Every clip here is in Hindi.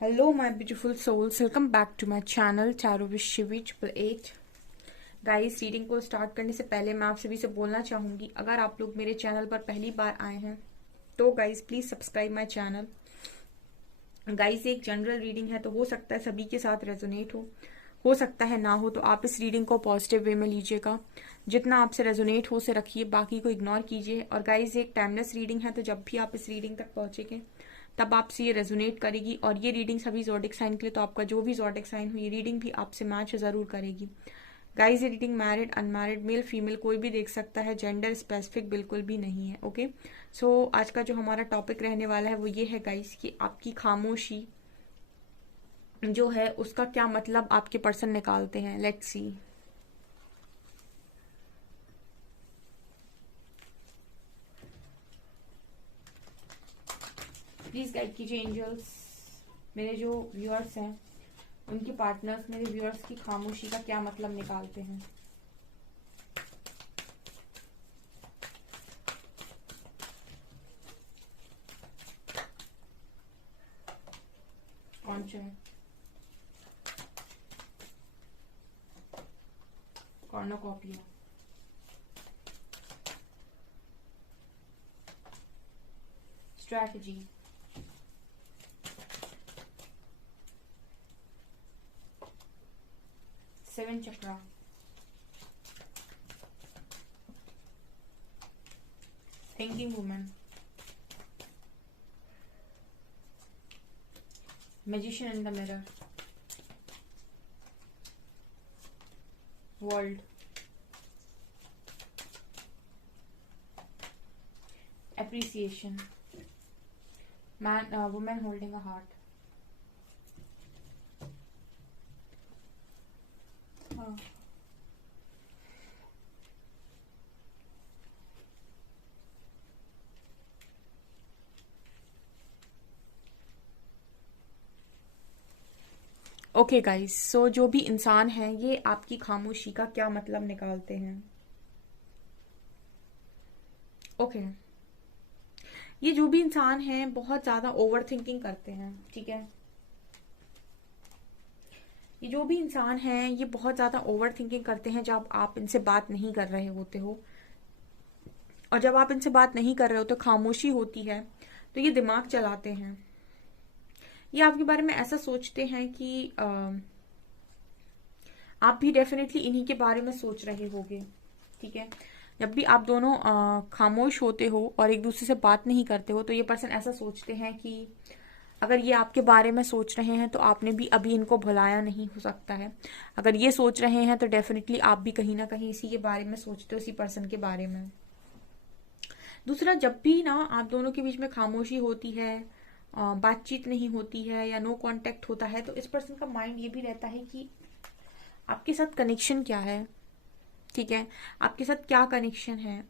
Hello, my beautiful souls. Welcome back to my channel Tarot with Shivi 888. Guys, reading को स्टार्ट करने से पहले मैं आप सभी से बोलना चाहूंगी, अगर आप लोग मेरे चैनल पर पहली बार आए हैं तो guys please subscribe my channel. Guys, एक जनरल रीडिंग है तो हो सकता है सभी के साथ रेजोनेट हो सकता है ना हो, तो आप इस रीडिंग को पॉजिटिव वे में लीजिएगा। जितना आपसे रेजोनेट हो उसे रखिए, बाकी को इग्नोर कीजिए। और गाइस, एक टाइमलेस रीडिंग है तो जब भी आप इस रीडिंग तक पहुंचेंगे तब आपसे ये रेजोनेट करेगी। और ये रीडिंग सभी ज़ोडिक साइन के लिए, तो आपका जो भी ज़ोडिक साइन हो ये रीडिंग भी आपसे मैच जरूर करेगी। गाइस, ये reading married unmarried male female कोई भी देख सकता है, जेंडर स्पेसिफिक बिल्कुल भी नहीं है। ओके, सो आज का जो हमारा टॉपिक रहने वाला है वो ये है गाइस कि आपकी खामोशी जो है उसका क्या मतलब आपके पर्सन निकालते हैं। Let's see. प्लीज गाइड कीजिए एंजल्स, मेरे जो व्यूअर्स हैं उनके पार्टनर्स मेरे व्यूअर्स की खामोशी का क्या मतलब निकालते हैं। कौन सा है? Cornucopia. Strategy. Seven chakra. Thinking woman. Magician in the mirror. World. Appreciation. Man women holding a heart. Okay guys, so जो भी इंसान है ये आपकी खामोशी का क्या मतलब निकालते हैं। ओके, ये जो भी इंसान है बहुत ज्यादा ओवर थिंकिंग करते हैं। ठीक है, ये जो भी इंसान है ये बहुत ज्यादा ओवर थिंकिंग करते हैं जब आप इनसे बात नहीं कर रहे होते हो। और जब आप इनसे बात नहीं कर रहे हो तो खामोशी होती है तो ये दिमाग चलाते हैं। ये आपके बारे में ऐसा सोचते हैं कि आप भी डेफिनेटली इन्हीं के बारे में सोच रहे होगे। ठीक है, जब भी आप दोनों खामोश होते हो और एक दूसरे से बात नहीं करते हो तो ये पर्सन ऐसा सोचते हैं कि अगर ये आपके बारे में सोच रहे हैं तो आपने भी अभी इनको भुलाया नहीं हो सकता है। अगर ये सोच रहे हैं तो डेफिनेटली आप भी कहीं ना कहीं इसी के बारे में सोचते हो, इसी पर्सन के बारे में। दूसरा, जब भी ना आप दोनों के बीच में खामोशी होती है, बातचीत नहीं होती है या नो कांटेक्ट होता है, तो इस पर्सन का माइंड ये भी रहता है कि आपके साथ कनेक्शन क्या है। ठीक है, आपके साथ क्या कनेक्शन है,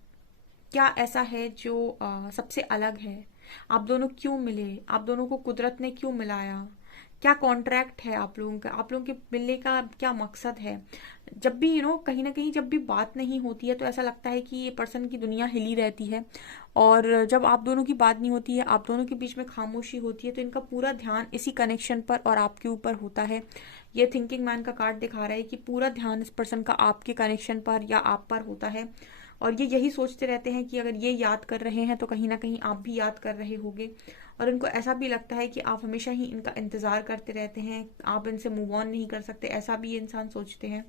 क्या ऐसा है जो सबसे अलग है। आप दोनों क्यों मिले, आप दोनों को कुदरत ने क्यों मिलाया, क्या कॉन्ट्रैक्ट है आप लोगों का, आप लोगों के मिलने का क्या मकसद है। जब भी कहीं ना कहीं जब भी बात नहीं होती है तो ऐसा लगता है कि ये पर्सन की दुनिया हिली रहती है। और जब आप दोनों की बात नहीं होती है, आप दोनों के बीच में खामोशी होती है, तो इनका पूरा ध्यान इसी कनेक्शन पर और आपके ऊपर होता है। ये थिंकिंग मैन का कार्ड दिखा रहा है कि पूरा ध्यान इस पर्सन का आपके कनेक्शन पर या आप पर होता है। और ये यही सोचते रहते हैं कि अगर ये याद कर रहे हैं तो कहीं ना कहीं आप भी याद कर रहे होगे। और उनको ऐसा भी लगता है कि आप हमेशा ही इनका इंतजार करते रहते हैं, आप इनसे मूव ऑन नहीं कर सकते, ऐसा भी ये इंसान सोचते हैं।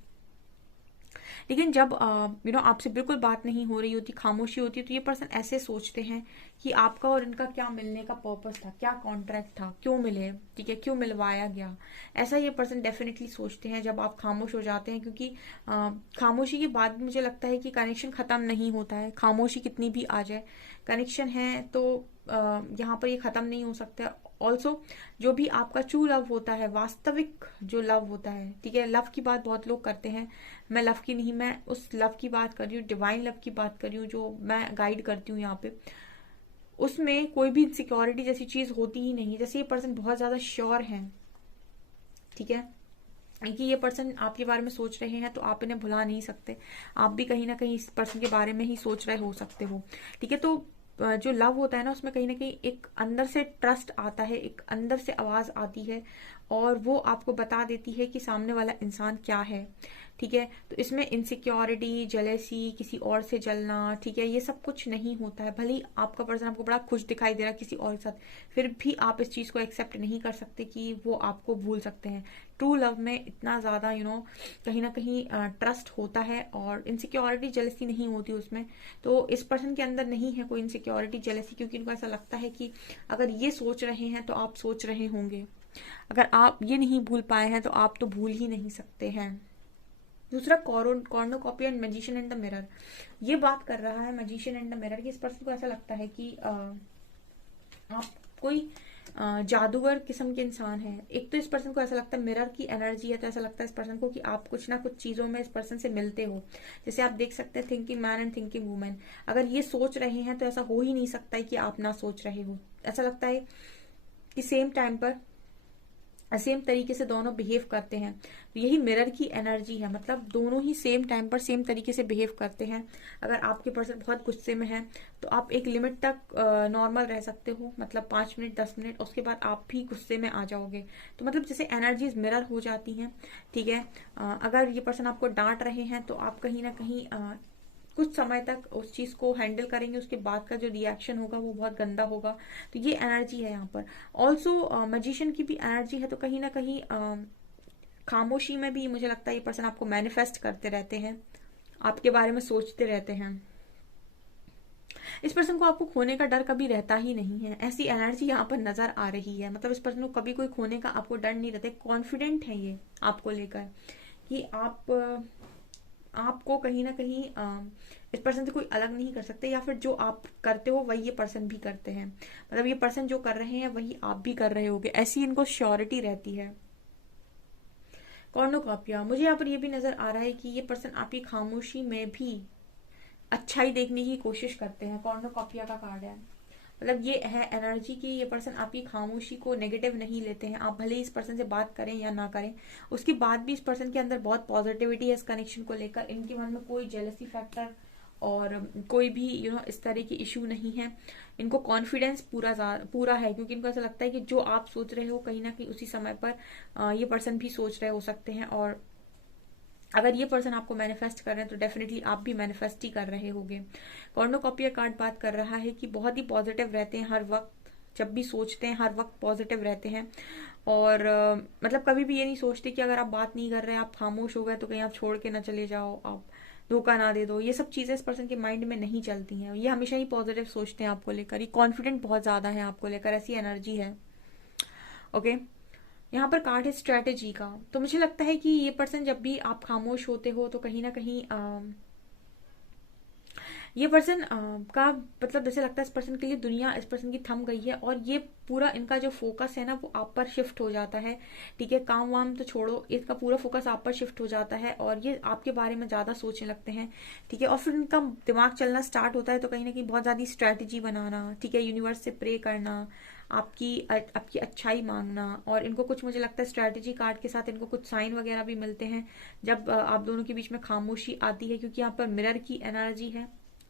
लेकिन जब आपसे बिल्कुल बात नहीं हो रही होती, खामोशी होती है, तो ये पर्सन ऐसे सोचते हैं कि आपका और इनका क्या मिलने का पर्पस था, क्या कॉन्ट्रैक्ट था, क्यों मिले। ठीक है, क्यों मिलवाया गया। ऐसा ये पर्सन डेफिनेटली सोचते हैं जब आप खामोश हो जाते हैं, क्योंकि खामोशी के बाद भी मुझे लगता है कि कनेक्शन खत्म नहीं होता है। खामोशी कितनी भी आ जाए, कनेक्शन है तो यहाँ पर ये खत्म नहीं हो सकता। ऑल्सो जो भी आपका ट्रू लव होता है, वास्तविक जो लव होता है, ठीक है, लव की बात बहुत लोग करते हैं, मैं लव की नहीं, मैं उस लव की बात कर रही हूँ, डिवाइन लव की बात कर रही हूँ जो मैं गाइड करती हूँ यहाँ पे। उसमें कोई भी इनसिक्योरिटी जैसी चीज होती ही नहीं। जैसे ये पर्सन बहुत ज्यादा श्योर है, ठीक है, कि ये पर्सन आपके बारे में सोच रहे हैं तो आप इन्हें भुला नहीं सकते। आप भी कहीं ना कहीं इस पर्सन के बारे में ही सोच रहे हो सकते हो। ठीक है, तो जो लव होता है ना, उसमें कहीं ना कहीं एक अंदर से ट्रस्ट आता है, एक अंदर से आवाज आती है और वो आपको बता देती है कि सामने वाला इंसान क्या है। ठीक है, तो इसमें इनसिक्योरिटी, जेलेसी, किसी और से जलना, ठीक है, ये सब कुछ नहीं होता है। भले ही आपका पर्सन आपको बड़ा खुश दिखाई दे रहा है किसी और के साथ, फिर भी आप इस चीज को एक्सेप्ट नहीं कर सकते कि वो आपको भूल सकते हैं। ट्रू लव में इतना ज्यादा कहीं ना कहीं ट्रस्ट होता है और इनसिक्योरिटी, जेलेसी नहीं होती उसमें। तो इस पर्सन के अंदर नहीं है कोई इनसिक्योरिटी, जेलेसी, क्योंकि इनको ऐसा लगता है कि अगर ये सोच रहे हैं तो आप सोच रहे होंगे, अगर आप ये नहीं भूल पाए हैं तो आप तो भूल ही नहीं सकते हैं। दूसरा, cornucopia and magician and the mirror, ये बात कर रहा है मैजिशियन एंड द मिरर कि इस पर्सन को ऐसा लगता है कि आप कोई जादूगर किस्म के इंसान है। एक तो इस पर्सन को ऐसा लगता है, मिरर की एनर्जी है तो ऐसा लगता है इस पर्सन को कि आप कुछ ना कुछ चीजों में इस पर्सन से मिलते हो। जैसे आप देख सकते हैं thinking man and thinking women, अगर ये सोच रहे हैं तो ऐसा हो ही नहीं सकता है कि आप ना सोच रहे हो। ऐसा लगता है कि सेम टाइम पर सेम तरीके से दोनों बिहेव करते हैं। तो यही मिरर की एनर्जी है, मतलब दोनों ही सेम टाइम पर सेम तरीके से बिहेव करते हैं। अगर आपके पर्सन बहुत गुस्से में है तो आप एक लिमिट तक नॉर्मल रह सकते हो, मतलब 5 मिनट 10 मिनट, उसके बाद आप भी गुस्से में आ जाओगे। तो मतलब जैसे एनर्जीज मिरर हो जाती हैं। ठीक है, अगर ये पर्सन आपको डांट रहे हैं तो आप कहीं ना कहीं कुछ समय तक उस चीज को हैंडल करेंगे, उसके बाद का जो रिएक्शन होगा वो बहुत गंदा होगा। तो ये एनर्जी है यहाँ पर। ऑल्सो मैजिशियन की भी एनर्जी है, तो कहीं ना कहीं खामोशी में भी मुझे लगता है ये पर्सन आपको मैनिफेस्ट करते रहते हैं, आपके बारे में सोचते रहते हैं। इस पर्सन को आपको खोने का डर कभी रहता ही नहीं है, ऐसी एनर्जी यहाँ पर नजर आ रही है। मतलब इस पर्सन को कभी कोई खोने का आपको डर नहीं रहता, कॉन्फिडेंट है ये आपको लेकर कि आपको कहीं ना कहीं इस पर्सन से कोई अलग नहीं कर सकते, या फिर जो आप करते हो वही ये पर्सन भी करते हैं। मतलब ये पर्सन जो कर रहे हैं वही आप भी कर रहे होगे, ऐसी इनको श्योरिटी रहती है। कॉर्नोकॉपिया, मुझे यहाँ पर ये भी नजर आ रहा है कि ये पर्सन आपकी खामोशी में भी अच्छाई देखने की कोशिश करते हैं। कॉर्नोकॉपिया का कार्ड है, मतलब ये है एनर्जी की ये पर्सन आपकी खामोशी को नेगेटिव नहीं लेते हैं। आप भले ही इस पर्सन से बात करें या ना करें, उसके बाद भी इस पर्सन के अंदर बहुत पॉजिटिविटी है इस कनेक्शन को लेकर। इनके मन में कोई जेलसी फैक्टर और कोई भी इस तरह की इशू नहीं है। इनको कॉन्फिडेंस पूरा है, क्योंकि इनको ऐसा लगता है कि जो आप सोच रहे हो कहीं ना कहीं उसी समय पर ये पर्सन भी सोच रहे हो सकते हैं। और अगर ये पर्सन आपको मैनिफेस्ट कर रहे हैं तो डेफिनेटली आप भी मैनिफेस्ट ही कर रहे होगे। कॉर्नोकॉपिया कार्ड बात कर रहा है कि बहुत ही पॉजिटिव रहते हैं हर वक्त, जब भी सोचते हैं हर वक्त पॉजिटिव रहते हैं। और मतलब कभी भी ये नहीं सोचते कि अगर आप बात नहीं कर रहे हैं, आप खामोश हो गए तो कहीं आप छोड़ के ना चले जाओ, आप धोखा ना दे दो। ये सब चीजें इस पर्सन के माइंड में नहीं चलती हैं। ये हमेशा ही पॉजिटिव सोचते हैं आपको लेकर, ये कॉन्फिडेंट बहुत ज्यादा है आपको लेकर, ऐसी एनर्जी है। ओके, यहाँ पर कार्ड है स्ट्रेटेजी का। तो मुझे लगता है कि ये पर्सन जब भी आप खामोश होते हो तो कहीं ना कहीं ये पर्सन का मतलब जैसे लगता है इस पर्सन के लिए दुनिया इस पर्सन की थम गई है, और ये पूरा इनका जो फोकस है ना वो आप पर शिफ्ट हो जाता है। ठीक है, काम वाम तो छोड़ो, इसका पूरा फोकस आप पर शिफ्ट हो जाता है और ये आपके बारे में ज्यादा सोचने लगते हैं। ठीक है, और फिर इनका दिमाग चलना स्टार्ट होता है तो कहीं ना कहीं बहुत ज्यादा स्ट्रेटेजी बनाना, ठीक है, यूनिवर्स से प्रे करना, आपकी अच्छाई मांगना। और इनको कुछ मुझे लगता है स्ट्रेटेजी कार्ड के साथ इनको कुछ साइन वगैरह भी मिलते हैं जब आप दोनों के बीच में खामोशी आती है, क्योंकि यहाँ पर मिरर की एनर्जी है।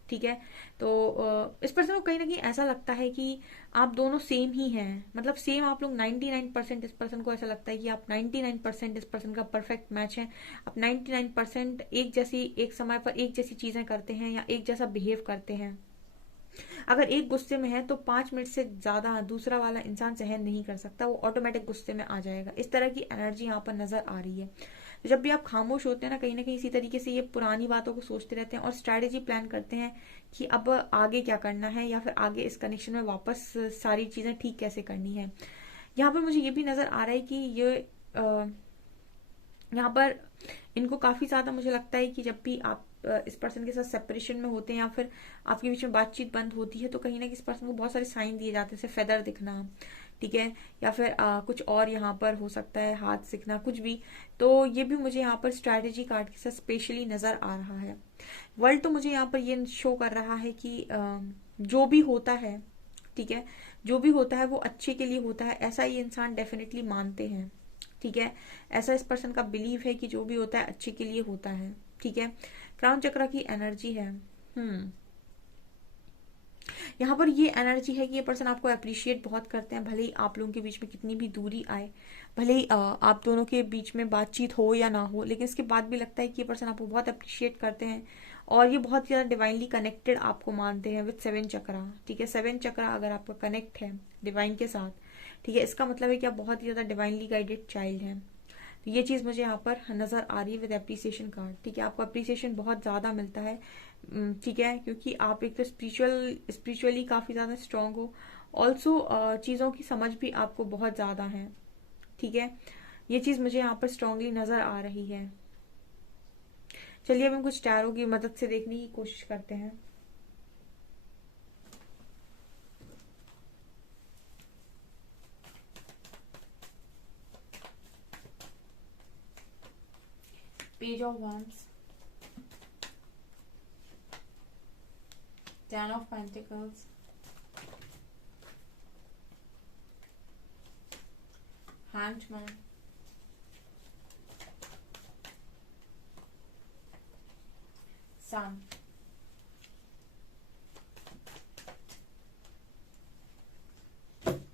ठीक है, तो इस पर्सन को कहीं ना कहीं ऐसा लगता है कि आप दोनों सेम ही हैं, मतलब सेम आप लोग 99%। इस पर्सन को ऐसा लगता है कि आप 99% इस पर्सन का परफेक्ट मैच है। आप 99% एक समय पर एक जैसी चीजें करते हैं या एक जैसा बिहेव करते हैं। अगर एक गुस्से में है तो 5 मिनट से ज्यादा दूसरा वाला इंसान सहन नहीं कर सकता, वो ऑटोमेटिक गुस्से में आ जाएगा। इस तरह की एनर्जी यहाँ पर नजर आ रही है। तो जब भी आप खामोश होते हैं ना कहीं इसी तरीके से ये पुरानी बातों को सोचते रहते हैं और स्ट्रैटेजी प्लान करते हैं कि अब आगे क्या करना है, या फिर आगे इस कनेक्शन में वापस सारी चीजें ठीक कैसे करनी है। यहाँ पर मुझे ये भी नजर आ रहा है कि ये यहाँ पर इनको काफी ज्यादा मुझे लगता है कि जब भी आप इस पर्सन के साथ सेपरेशन में होते हैं या फिर आपके बीच में बातचीत बंद होती है तो कहीं ना किसी पर्सन को बहुत सारे साइन दिए जाते हैं, जैसे फेदर दिखना, ठीक है, या फिर कुछ और यहाँ पर हो सकता है हाथ सिकना, कुछ भी। तो ये भी मुझे यहाँ पर स्ट्रैटेजी कार्ड के साथ स्पेशली नजर आ रहा है। वर्ल्ड तो मुझे यहाँ पर ये शो कर रहा है कि जो भी होता है, ठीक है, जो भी होता है वो अच्छे के लिए होता है, ऐसा ये इंसान डेफिनेटली मानते हैं। ठीक है, ऐसा इस पर्सन का बिलीव है कि जो भी होता है अच्छे के लिए होता है। ठीक है, क्राउन चक्र की एनर्जी है। यहाँ पर ये एनर्जी है कि ये पर्सन आपको अप्रिशिएट बहुत करते हैं, भले ही आप लोगों के बीच में कितनी भी दूरी आए, भले ही आप दोनों के बीच में बातचीत हो या ना हो, लेकिन इसके बाद भी लगता है कि ये पर्सन आपको बहुत अप्रिशिएट करते हैं और ये बहुत ज़्यादा डिवाइनली कनेक्टेड आपको मानते हैं विद 7 चक्रा। ठीक है, 7 चक्रा अगर आपका कनेक्ट है डिवाइन के साथ, ठीक है, इसका मतलब है कि आप बहुत ही ज़्यादा डिवाइनली गाइडेड चाइल्ड हैं। तो ये चीज़ मुझे यहाँ पर नज़र आ रही है विद एप्रिसिएशन कार्ड। ठीक है, आपको अप्रिसिएशन बहुत ज़्यादा मिलता है, ठीक है, क्योंकि आप एक तो स्पिरिचुअली काफ़ी ज़्यादा स्ट्रांग हो, ऑल्सो चीज़ों की समझ भी आपको बहुत ज़्यादा है। ठीक है, ये चीज़ मुझे यहाँ पर स्ट्रांगली नज़र आ रही है। चलिए अब हम कुछ टैरो की मदद से देखने की कोशिश करते हैं। Page of wands, 10 of pentacles, hanged man, sun,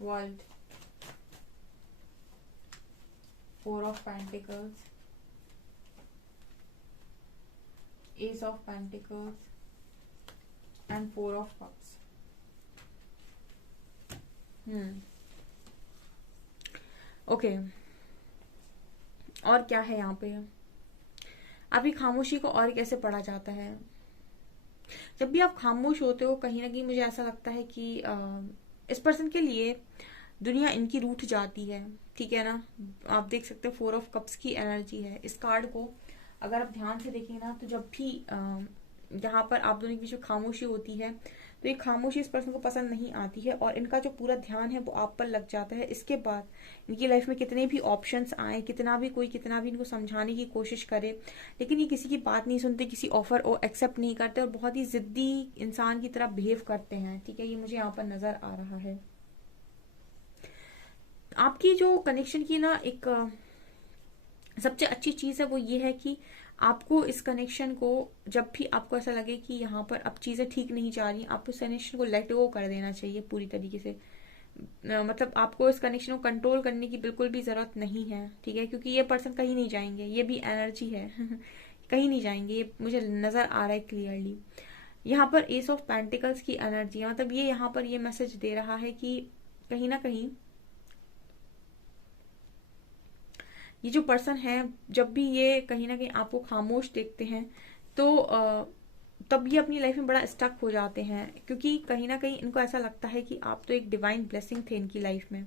world, 4 of pentacles, ace of pentacles and 4 of cups. Okay, और क्या है यहाँ पे? अभी खामोशी को और कैसे पढ़ा जाता है? जब भी आप खामोश होते हो, कहीं ना कहीं मुझे ऐसा लगता है कि इस पर्सन के लिए दुनिया इनकी रूठ जाती है। ठीक है ना, आप देख सकते हो 4 ऑफ कप्स की एनर्जी है इस कार्ड को। अगर आप ध्यान से देखेंगे ना, तो जब भी यहाँ पर आप दोनों के बीच में खामोशी होती है, तो ये खामोशी इस पर्सन को पसंद नहीं आती है और इनका जो पूरा ध्यान है वो आप पर लग जाता है। इसके बाद इनकी लाइफ में कितने भी ऑप्शंस आए, कितना भी इनको समझाने की कोशिश करे, लेकिन ये किसी की बात नहीं सुनते, किसी ऑफर को एक्सेप्ट नहीं करते और बहुत ही जिद्दी इंसान की तरह बिहेव करते हैं। ठीक है, ये मुझे यहाँ पर नजर आ रहा है। आपकी जो कनेक्शन की ना एक सबसे अच्छी चीज है वो ये है कि आपको इस कनेक्शन को, जब भी आपको ऐसा लगे कि यहाँ पर अब चीजें ठीक नहीं जा रही, आपको इस कनेक्शन को लेट गो कर देना चाहिए पूरी तरीके से। मतलब आपको इस कनेक्शन को कंट्रोल करने की बिल्कुल भी जरूरत नहीं है। ठीक है, क्योंकि ये पर्सन कहीं नहीं जाएंगे, ये भी एनर्जी है कहीं नहीं जाएंगे, ये मुझे नजर आ रहा है क्लियरली। यहाँ पर एस ऑफ पेंटिकल्स की एनर्जी है, मतलब ये यहाँ पर ये मैसेज दे रहा है कि कहीं ना कहीं ये जो पर्सन है, जब भी ये कहीं ना कहीं आपको खामोश देखते हैं, तो तब ये अपनी लाइफ में बड़ा स्टक हो जाते हैं, क्योंकि कहीं ना कहीं इनको ऐसा लगता है कि आप तो एक डिवाइन ब्लेसिंग थे इनकी लाइफ में।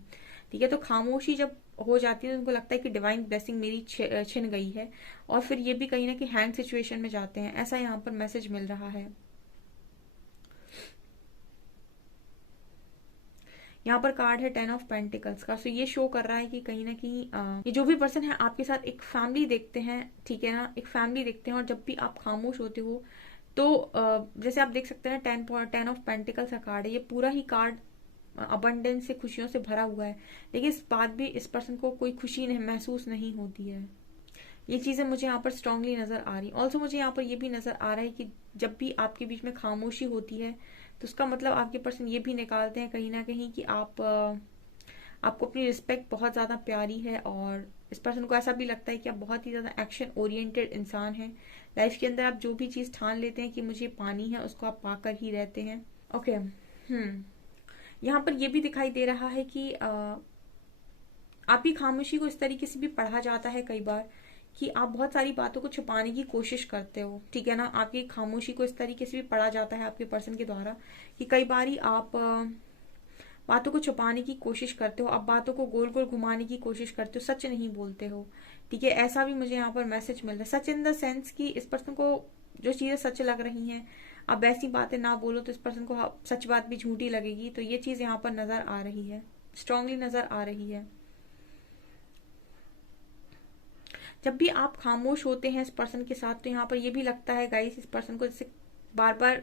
ठीक है, तो खामोशी जब हो जाती है तो उनको लगता है कि डिवाइन ब्लेसिंग मेरी छिन गई है, और फिर ये भी कहीं ना कहीं हैंग सिचुएशन में जाते हैं। ऐसा यहाँ पर मैसेज मिल रहा है। यहाँ पर कार्ड है 10 ऑफ पेंटिकल्स का। सो ये शो कर रहा है कि कहीं ना कहीं ये जो भी पर्सन है आपके साथ एक फैमिली देखते हैं। ठीक है ना, एक फैमिली देखते हैं, और जब भी आप खामोश होते हो तो जैसे आप देख सकते हैं 10 ऑफ पेंटिकल्स का कार्ड है, ये पूरा ही कार्ड अबंडेंस से, खुशियों से भरा हुआ है, लेकिन इस बात भी इस पर्सन को कोई खुशी महसूस नहीं होती है। ये चीजें मुझे यहाँ पर स्ट्रांगली नजर आ रही। ऑल्सो मुझे यहाँ पर ये भी नजर आ रहा है कि जब भी आपके बीच में खामोशी होती है, तो उसका मतलब आपके पर्सन ये भी निकालते हैं कहीं ना कहीं कि आपको अपनी रिस्पेक्ट बहुत ज्यादा प्यारी है, और इस पर्सन को ऐसा भी लगता है कि आप बहुत ही ज्यादा एक्शन ओरिएंटेड इंसान हैं। लाइफ के अंदर आप जो भी चीज ठान लेते हैं कि मुझे पानी है, उसको आप पाकर ही रहते हैं। ओके, यहाँ पर ये भी दिखाई दे रहा है कि आपकी खामोशी को इस तरीके से भी पढ़ा जाता है कई बार कि आप बहुत सारी बातों को छुपाने की कोशिश करते हो। ठीक है ना, आपकी खामोशी को इस तरीके से भी पढ़ा जाता है आपके पर्सन के द्वारा कि कई बार आप बातों को छुपाने की कोशिश करते हो, आप बातों को गोल गोल घुमाने की कोशिश करते हो, सच नहीं बोलते हो। ठीक है, ऐसा भी मुझे यहाँ पर मैसेज मिल रहा है। सच इन द सेंस कि इस पर्सन को जो चीजें सच लग रही हैं, आप ऐसी बातें ना बोलो तो इस पर्सन को सच बात भी झूठी लगेगी। तो ये चीज यहाँ पर नजर आ रही है, स्ट्रांगली नजर आ रही है। जब भी आप खामोश होते हैं इस पर्सन के साथ, तो यहाँ पर ये भी लगता है गाइस, इस पर्सन को जैसे बार बार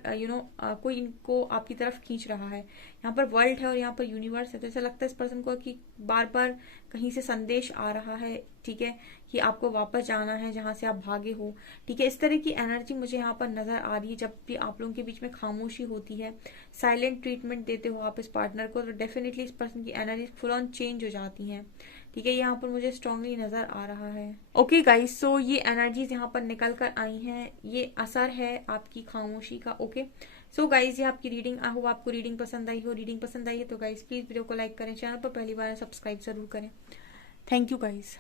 कोई इनको आपकी तरफ खींच रहा है। यहाँ पर वर्ल्ड है और यहाँ पर यूनिवर्स है, तो ऐसा लगता है इस पर्सन को कि बार बार कहीं से संदेश आ रहा है, ठीक है, कि आपको वापस जाना है जहां से आप भागे हो, ठीक है। इस तरह की एनर्जी मुझे यहाँ पर नजर आ रही है। जब भी आप लोगों के बीच में खामोशी होती है, साइलेंट ट्रीटमेंट देते हो आप इस पार्टनर को, तो डेफिनेटली इस पर्सन की एनर्जी फुल ऑन चेंज हो जाती है, ठीक है। यहाँ पर मुझे स्ट्रांगली नजर आ रहा है। ओके गाइस, सो ये एनर्जीज यहाँ पर निकल कर आई हैं, ये असर है आपकी खामोशी का। ओके सो गाइस, ये आपकी रीडिंग। आई होप आपको रीडिंग पसंद आई हो। रीडिंग पसंद आई है तो गाइस प्लीज वीडियो को लाइक करें, चैनल पर पहली बार सब्सक्राइब जरूर करें। Thank you guys.